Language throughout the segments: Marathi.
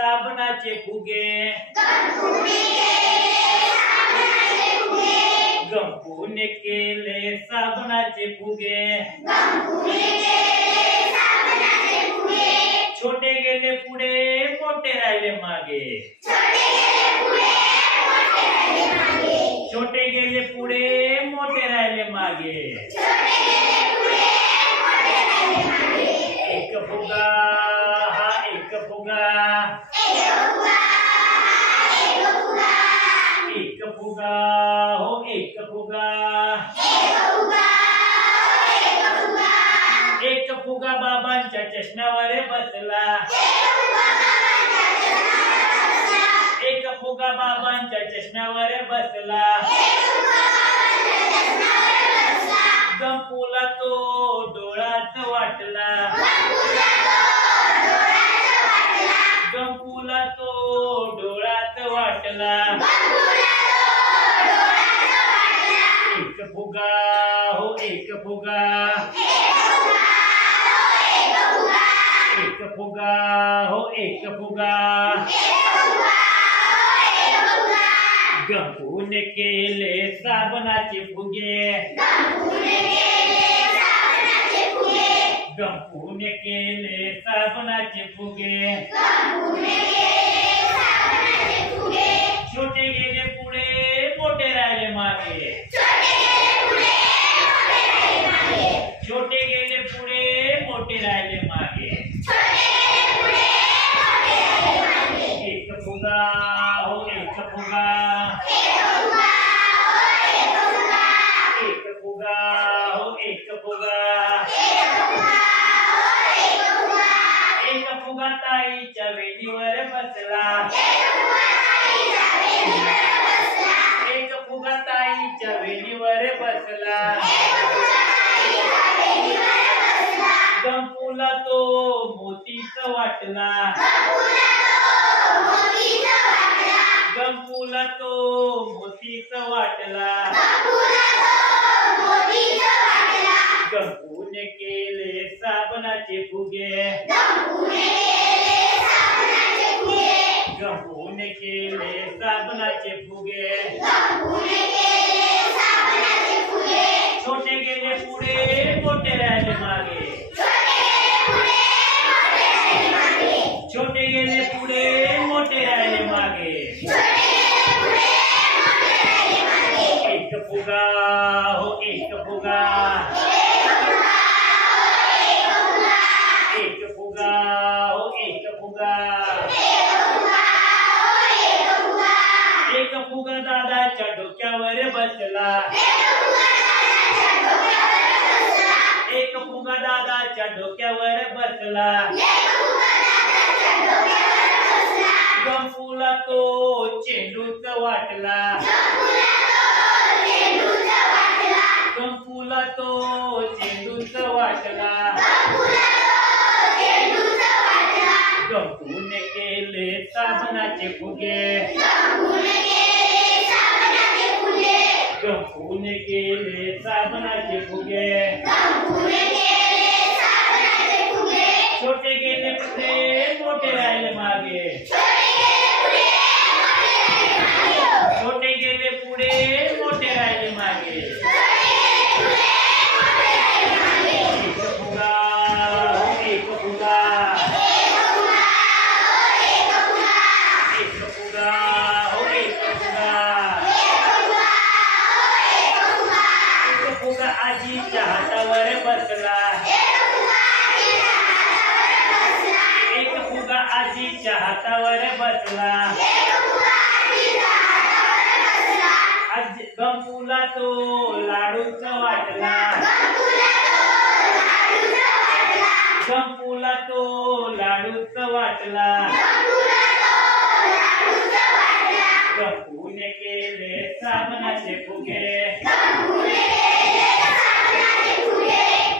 साबणाचे गंपूने छोटे गेले पुढे मागे छोटे गेले मागे एक फुगा हा एक फुगा एक फुगा बाबांच्या चष्म्यावर बसला. एक फुगा बाबांच्या चष्म्यावर बसला. गंपूला तो डोळाच वाटला. गंपूला तो डोळाच वाटला. एक फुगा हो एक फुगा। गंपूने केले साबणाचे फुगे। गंपूने केले साबणाचे फुगे। छोटे गेले पुढे, मोठे राहिले मागे। बसला. गंपूला तो मोतीच वाटला. गंपूला तो मोतीच वाटला. गंपूने केले साबणाचे फुगे. गंपूने केले साबणाचे फुगे. छोटे के लिए पूरे मोटे रहने मांगे छोटे के लिए पूरे मोटे रहने मांगे एक फुगा हो, एक फुगा। एक फुगा हो, एक बुगा एक बुगा दादा चढ़ो, क्या वरे बचला एक फुगा दादाच्या डोक्यावर बसला. गंपूला तो चेंडूच वाटला. गंपूला तो चेंडूच वाटला. गंपूने केले साबणाचे फुगे. फुगे बसला आज गंपूला तो लाडूच वाटला. गंपूला तो लाडूच वाटला. गंपूने केले साबणाचे फुगे.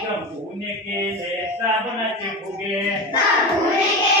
गंपूने केले साबणाचे फुगे.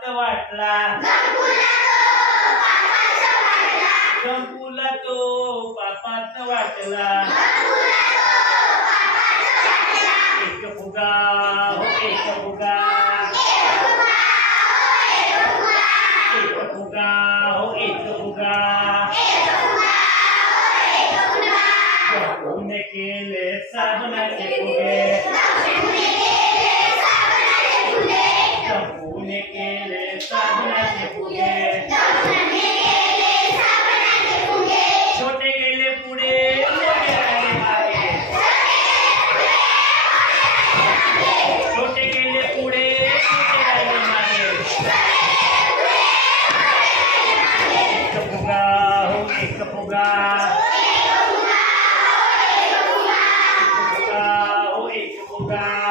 एक वाटला. संपूला तो पापात वाटला. Bye.